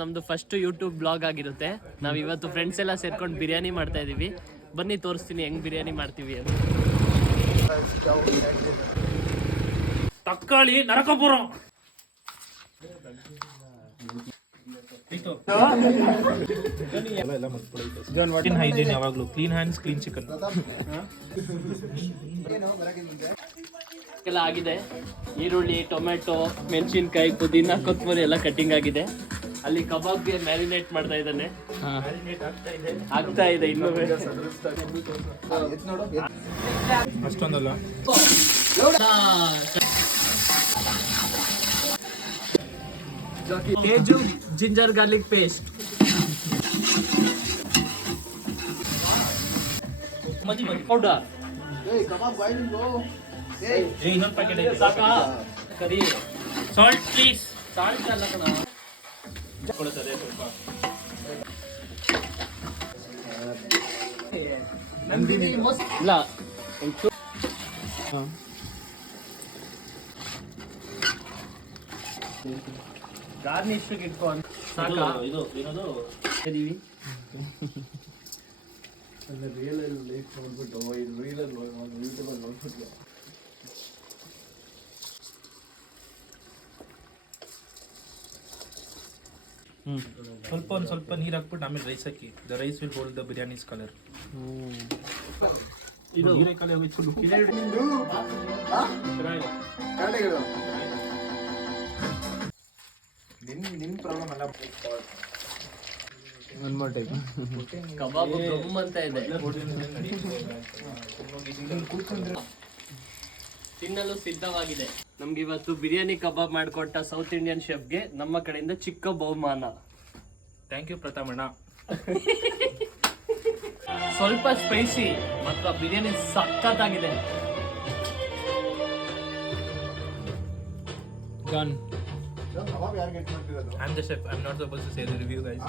ನಮ್ದು first YouTube blog ಆಗಿರುತ್ತೆ. ನಾವ್ ಇವತ್ತು ಫ್ರೆಂಡ್ಸ್ ಎಲ್ಲ ಸೇರ್ಕೊಂಡು ಬಿರಿಯಾನಿ ಮಾಡ್ತಾ ಇದೀವಿ. ಬನ್ನಿ ತೋರಿಸ್ತೀನಿ ಹೆಂಗ್ ಬಿರಿಯಾನಿ ಮಾಡ್ತೀವಿ ಅಂತ. ತಕ್ಕಾಳಿ ನರಕಪುರ ಹೈಜೀನ್ ಯಾವಾಗ್ಲೂ ಕ್ಲೀನ್ ಹ್ಯಾಂಡ್ಸ್ ಕ್ಲೀನ್ ಚಿಕನ್ ಎಲ್ಲ ಆಗಿದೆ. ಈರುಳ್ಳಿ, ಟೊಮೆಟೊ, ಮೆಣಸಿನ್ಕಾಯಿ, ಪುದೀನ, ಕೊತ್ತಂಬರಿ ಎಲ್ಲ ಕಟ್ಟಿಂಗ್ ಆಗಿದೆ. ಅಲ್ಲಿ ಕಬಾಬ್ಗೆ ಮ್ಯಾರಿನೇಟ್ ಮಾಡ್ತಾ ಇದ್ದಾನೆ. ಆಗ್ತಾ ಇದೆ ಇನ್ನೂ ಅಷ್ಟೊಂದಲ್ಲ. Teju ginger garlic paste. Powder. ಇನ್ನೊಂದು ಪ್ಯಾಕೆಟ್ ಇದೆ. ಸಾಕಾ? ಕರಿ. Salt please. ಸಾಲ್ಟ್ ಅಲ್ಲ ಕಣ. ಕೊಡುತ್ತದೆ ಸ್ವಲ್ಪ. ಇಲ್ಲ ಗಾರ್ನಿಶ್ ಇಟ್ಕೊ. ಸಾಕಾ? ಇದು ಏನದು ಸ್ವಲ್ಪ ನೀರು ಹಾಕ್ಬಿಟ್ಟು ಆಮೇಲೆ ರೈಸ್ ಹಾಕಿ. The rice will hold the biryanis colour. ಇದು ಹೀರೆಕಾಯಿ ಹೋಗಿತ್ತು. ನಿನ್ ಪ್ರಾಬ್ಲಮ್ ಅಲ್ಲ. ಕಬಾಬ್ ಗಮ್ ಅಂತ ಇದೆ. ತಿನ್ನಲು ಸಿದ್ಧವಾಗಿದೆ. ನಮ್ಗೆ ಇವತ್ತು ಬಿರಿಯಾನಿ ಕಬಾಬ್ ಮಾಡಿಕೊಟ್ಟ ಸೌತ್ ಇಂಡಿಯನ್ ಶೆಫ್ಗೆ ನಮ್ಮ ಕಡೆಯಿಂದ ಚಿಕ್ಕ ಬಹುಮಾನ. ಥ್ಯಾಂಕ್ ಯು ಪ್ರತಾಮಣ್ಣ. ಸ್ವಲ್ಪ ಸ್ಪೈಸಿ ಮಾತ್ರ ಬಿರಿಯಾನಿ ಸಖತ್ತಾಗಿದೆ. I'm the chef. I'm not supposed to say the review, guys.